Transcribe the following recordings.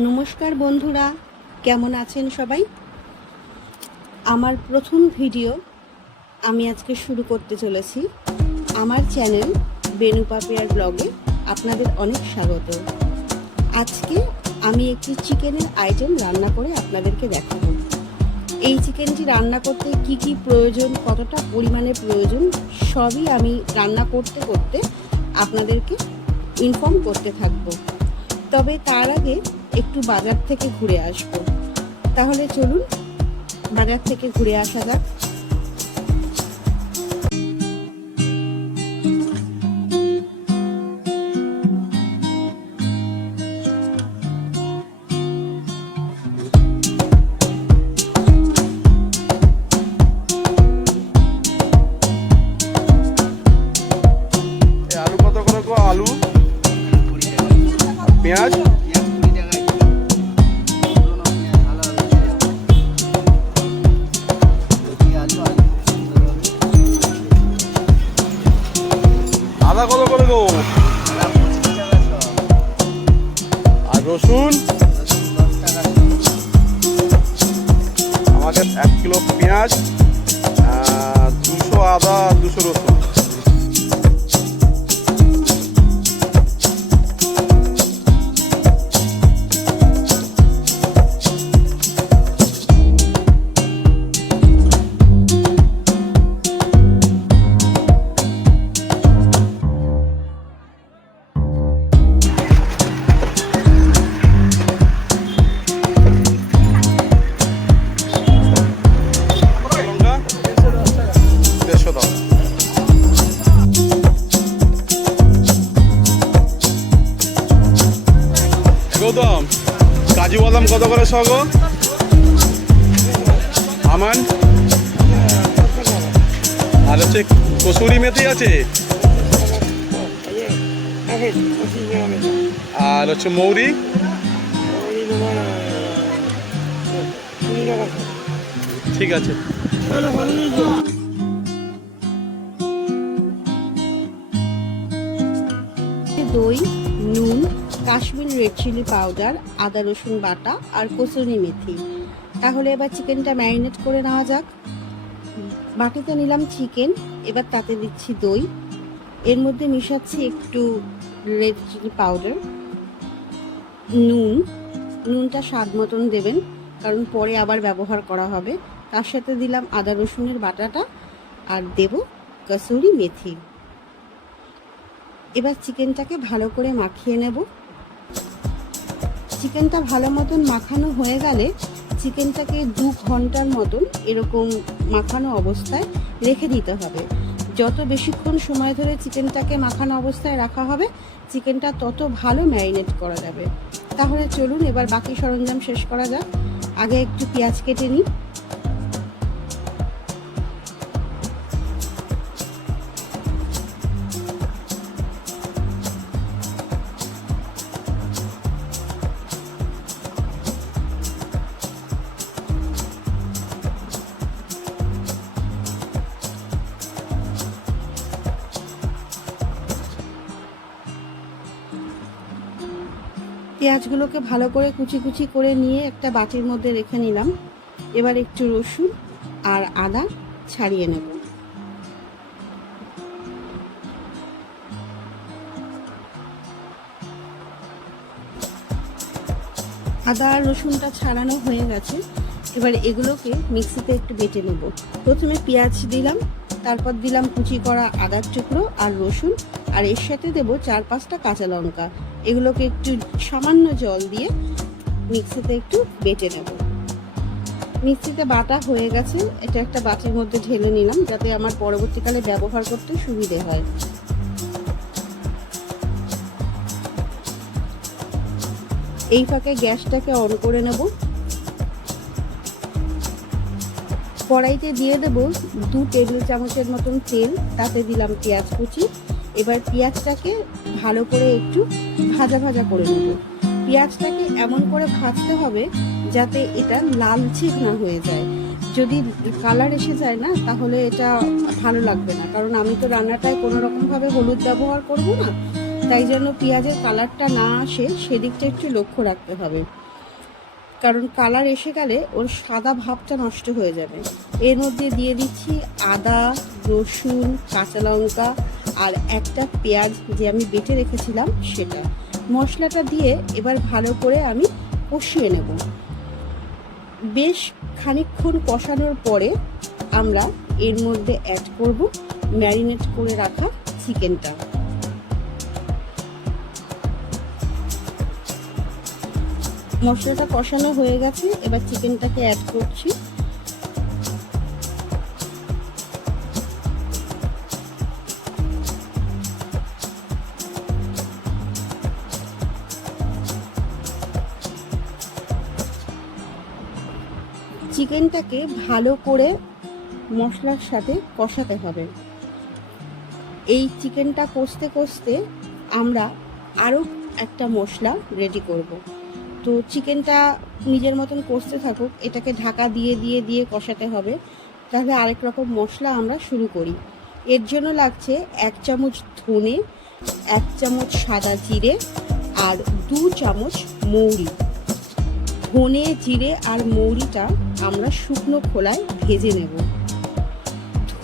নমস্কার বন্ধুরা, কেমন আছেন সবাই? আমার প্রথম ভিডিও আমি আজকে শুরু করতে চলেছি। আমার চ্যানেল বেনু পাপিয়ার ব্লগে আপনাদের অনেক স্বাগত। আজকে আমি একটি চিকেনের আইটেম রান্না করে আপনাদেরকে দেখাবো। এই চিকেনটি রান্না করতে কি কি প্রয়োজন, কতটা পরিমাণে প্রয়োজন, সবই আমি রান্না করতে করতে আপনাদেরকে ইনফর্ম করতে থাকবো। তবে তার আগে একটু বাজার থেকে ঘুরে আসবো। তাহলে চলুন বাজার থেকে ঘুরে আসা যাক। আলু কত করে গো? আলু পেঁয়াজ আদা কত করে গো? আর রসুন আমাকে 1 কিলো পেঁয়াজ, 200 আদা, 200 রসুন। গৌতম, কাজু বাদাম কত করে শো গো? আমান আর হচ্ছে কসুরি মেথি আছে, আর হচ্ছে মৌরি। ঠিক আছে। দই, নুন, কাশ্মীরি রেড চিলি পাউডার, আদা রসুন বাটা আর কসুরি মেথি। তাহলে এবার চিকেনটা ম্যারিনেট করে নেওয়া যাক। বাটিতে নিলাম চিকেন, এবার তাতে দিচ্ছি দই, এর মধ্যে মিশাচ্ছি একটু রেড চিলি পাউডার, নুনটা স্বাদ মতন দেবেন, কারণ পরে আবার ব্যবহার করা হবে। তার সাথে দিলাম আদা রসুনের বাটাটা আর দেব কসুরি মেথি। এবার চিকেনটাকে ভালো করে মাখিয়ে নেব। চিকেনটা ভালো মতন মাখানো হয়ে গেলে চিকেনটাকে 2 ঘন্টার মতন এরকম মাখানো অবস্থায় রেখে দিতে হবে। যত বেশিক্ষণ সময় ধরে চিকেনটাকে মাখানো অবস্থায় রাখা হবে, চিকেনটা তত ভালো ম্যারিনেট করা যাবে। তাহলে চলুন এবার বাকি সরঞ্জাম শেষ করা যাক। আগে একটু পেঁয়াজ কেটে নিই। পেঁয়াজগুলোকে ভালো করে কুচি কুচি করে নিয়ে একটা বাটির মধ্যে রেখে নিলাম। এবার একটু রসুন আর আদা ছাড়িয়ে নেব। আদা আর রসুনটা ছাড়ানো হয়ে গেছে। এবার এগুলোকে মিক্সিতে একটু বেটে নেব। প্রথমে পেঁয়াজ দিলাম, তারপর দিলাম কুচি করা আদার টুকরো আর রসুন, আর এর সাথে দেবো 4-5টা কাঁচা লঙ্কা। এগুলোকে একটু সামান্য জল দিয়ে মিক্সিতে একটু বেটে নেব। মিক্সিতে বাটা হয়ে গেছে, এটা একটা বাটির মধ্যে ঢেলে নিলাম যাতে আমার পরবর্তীকালে ব্যবহার করতে সুবিধে হয়। এই ফাঁকে গ্যাসটাকে অন করে নেব। কড়াইতে দিয়ে দেব 2 টেবিল চামচের মতন তেল, তাতে দিলাম পেঁয়াজ কুচি। এবার পেঁয়াজটাকে ভালো করে একটু ভাজা ভাজা করে নেব। পেঁয়াজটাকে এমন করে ভাজতে হবে যাতে এটা লালচে না হয়ে যায়। যদি কালার এসে যায় না, তাহলে এটা ভালো লাগবে না, কারণ আমি তো রান্নাটায় কোনো রকমভাবে হলুদ ব্যবহার করব না। তাই জন্য পেঁয়াজের কালারটা না আসে সেদিকটা একটু লক্ষ্য রাখতে হবে। কারণ কালার এসে গেলে ওর সাদা ভাবটা নষ্ট হয়ে যাবে। এর মধ্যে দিয়ে দিচ্ছি আদা, রসুন, কাঁচা লঙ্কা আর একটা পেঁয়াজ যে আমি বেটে রেখেছিলাম সেটা। মশলাটা দিয়ে এবার ভালো করে আমি কষিয়ে নেব। বেশ খানিকক্ষণ কষানোর পরে আমরা এর মধ্যে অ্যাড করব ম্যারিনেট করে রাখা চিকেনটা। মশলাটা কষানো হয়ে গেছে, এবার চিকেনটাকে অ্যাড করছি। চিকেনটাকে ভালো করে মশলার সাথে কষাতে হবে। এই চিকেনটা কষতে কষতে আমরা আরও একটা মশলা রেডি করব। তো চিকেনটা নিজের মতন কষতে থাকুক, এটাকে ঢাকা দিয়ে দিয়ে দিয়ে কষাতে হবে। তাহলে আরেক রকম মশলা আমরা শুরু করি। এর জন্য লাগছে 1 চামচ ধনে, 1 চামচ সাদা জিরে আর 2 চামচ মৌরি। ধনে, জিরে আর মৌরিটা আমরা শুকনো খোলায় ভেজে নেব।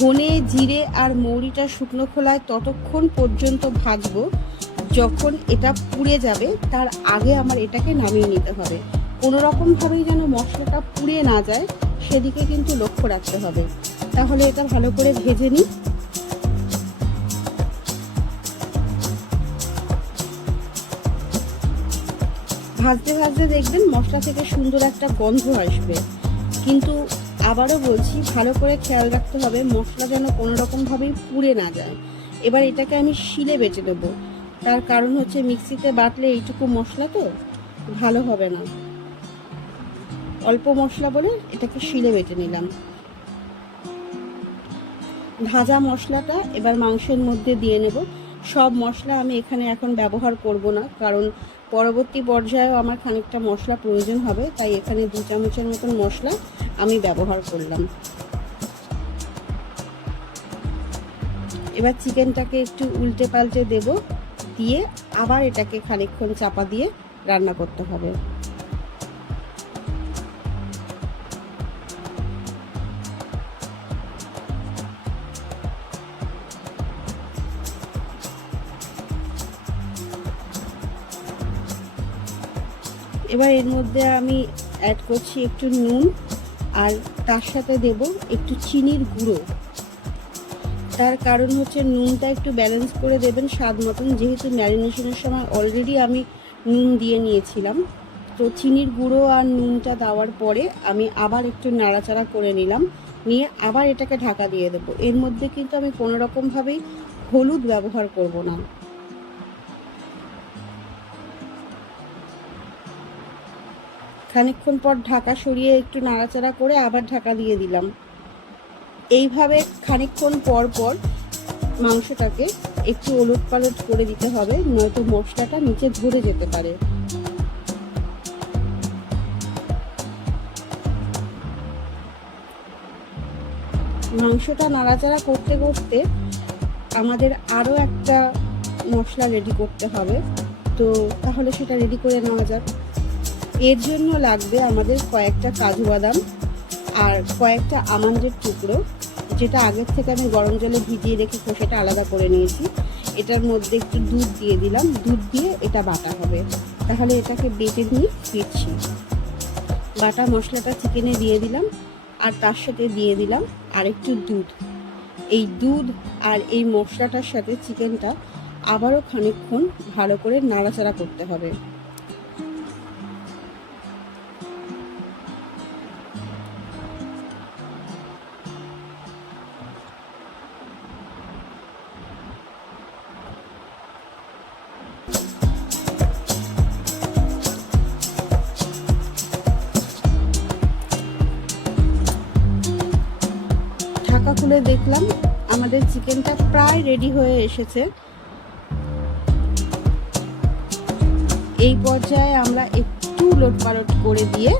ধনে, জিরে আর মৌরিটা শুকনো খোলায় ততক্ষণ পর্যন্ত ভাজবো যখন এটা পুড়ে যাবে, তার আগে আমার এটাকে নামিয়ে নিতে হবে। কোনো রকমভাবেই যেন মশলাটা পুড়ে না যায় সেদিকে কিন্তু লক্ষ্য রাখতে হবে। তাহলে এটা ভালো করে ভেজে নিই। ভাজতে ভাজতে দেখবেন মশলা থেকে সুন্দর একটা গন্ধ আসবে। কিন্তু আবারও বলছি, ভালো করে খেয়াল রাখতে হবে মশলা যেন কোনো রকমভাবেই পুড়ে না যায়। এবার এটাকে আমি শিলে বেটে নেব। তার কারণ হচ্ছে মিক্সিতে বাটলে এইটুকু মশলা তো ভালো হবে না, অল্প মশলা বলে এটাকে শিলে বেটে নিলাম। ভাজা মশলাটা এবার মাংসের মধ্যে দিয়ে নেব। সব মশলা আমি এখানে এখন ব্যবহার করব না, কারণ পরবর্তী পর্যায়েও আমার খানিকটা মশলা প্রয়োজন হবে, তাই এখানে 2 চামচের মতন মশলা আমি ব্যবহার করলাম। এবার চিকেনটাকে একটু উল্টে পাল্টে দেব, দিয়ে আবার এটাকে খানিকক্ষণ চাপা দিয়ে রান্না করতে হবে। এবার এর মধ্যে আমি অ্যাড করছি একটু নুন, আর তার সাথে দেব একটু চিনির গুঁড়ো। তার কারণ হচ্ছে নুনটা একটু ব্যালেন্স করে দেবেন স্বাদ মতন, যেহেতু ম্যারিনেশনের সময় অলরেডি আমি নুন দিয়ে নিয়েছিলাম। তো চিনির গুঁড়ো আর নুনটা দেওয়ার পরে আমি আবার একটু নাড়াচাড়া করে নিলাম, নিয়ে আবার এটাকে ঢাকা দিয়ে দেবো। এর মধ্যে কিন্তু আমি কোনো রকমভাবেই হলুদ ব্যবহার করব না। খানিকক্ষণ পর ঢাকা সরিয়ে একটু নাড়াচাড়া করে আবার ঢাকা দিয়ে দিলাম। এইভাবে খানিকক্ষণ পর পর মাংসটাকে একটু ওলট পালট করে দিতে হবে, নয়তো মশলাটা নিচে ধরে যেতে পারে। মাংসটা নাড়াচাড়া করতে করতে আমাদের আরও একটা মশলা রেডি করতে হবে। তো তাহলে সেটা রেডি করে নেওয়া যাক। এর জন্য লাগবে আমাদের কয়েকটা কাজু বাদাম আর কয়েকটা আমন্ডের টুকরো, যেটা আগের থেকে আমি গরম জলে ভিজিয়ে রেখে খোসাটা আলাদা করে নিয়েছি। এটার মধ্যে একটু দুধ দিয়ে দিলাম, দুধ দিয়ে এটা বাটা হবে। তাহলে এটাকে বেটে নিয়ে ফিরছি। বাটা মশলাটা চিকেনে দিয়ে দিলাম, আর তার সাথে দিয়ে দিলাম আর একটু দুধ। এই দুধ আর এই মশলাটার সাথে চিকেনটা আবারও খানিকক্ষণ ভালো করে নাড়াচাড়া করতে হবে। ঢাকা খুলে দেখলাম আমাদের চিকেনটা প্রায় রেডি হয়ে এসেছে। এই পর্যায়ে আমরা একটু উলটপালট করে দিয়ে,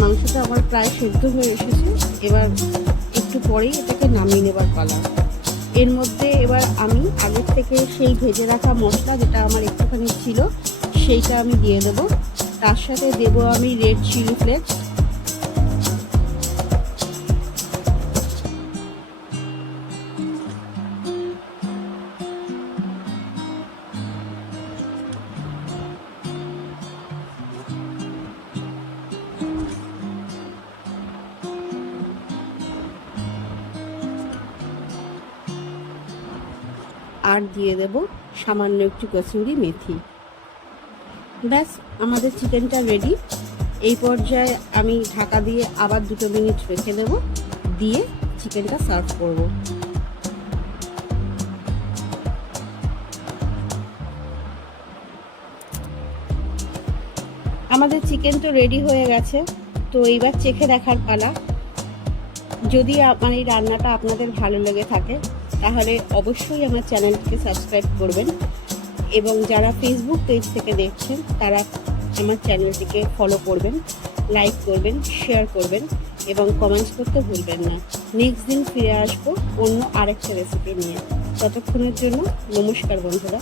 মাংসটা আমার প্রায় সেদ্ধ হয়ে এসেছে, এবার একটু পরেই এটাকে নামিয়ে নেবার পালা। এর মধ্যে এবার আমি আগের থেকে সেই ভেজে রাখা মশলা, যেটা আমার একটুখানি ছিল, সেইটা আমি দিয়ে দেবো। তার সাথে দেবো আমি রেড চিলি ফ্লেক্স, আর দিয়ে দেব সামান্য একটু কসুরি মেথি। ব্যাস, আমাদের চিকেনটা রেডি। এই পর্যায়ে আমি ঢাকা দিয়ে আবার 2 মিনিট রেখে দেব, দিয়ে চিকেনটা সার্ভ করব। আমাদের চিকেন তো রেডি হয়ে গেছে, তো এইবার চেখে দেখার পালা। যদি আমার এই রান্নাটা আপনাদের ভালো লেগে থাকে তাহলে অবশ্যই আমার চ্যানেলটিকে সাবস্ক্রাইব করবেন, এবং যারা ফেসবুক পেজ থেকে দেখছেন তারা আমার চ্যানেলটিকে ফলো করবেন, লাইক করবেন, শেয়ার করবেন এবং কমেন্টস করতে ভুলবেন না। নেক্সট দিন ফিরে আসবো অন্য আরেকটা রেসিপি নিয়ে। ততক্ষণের জন্য নমস্কার বন্ধুরা।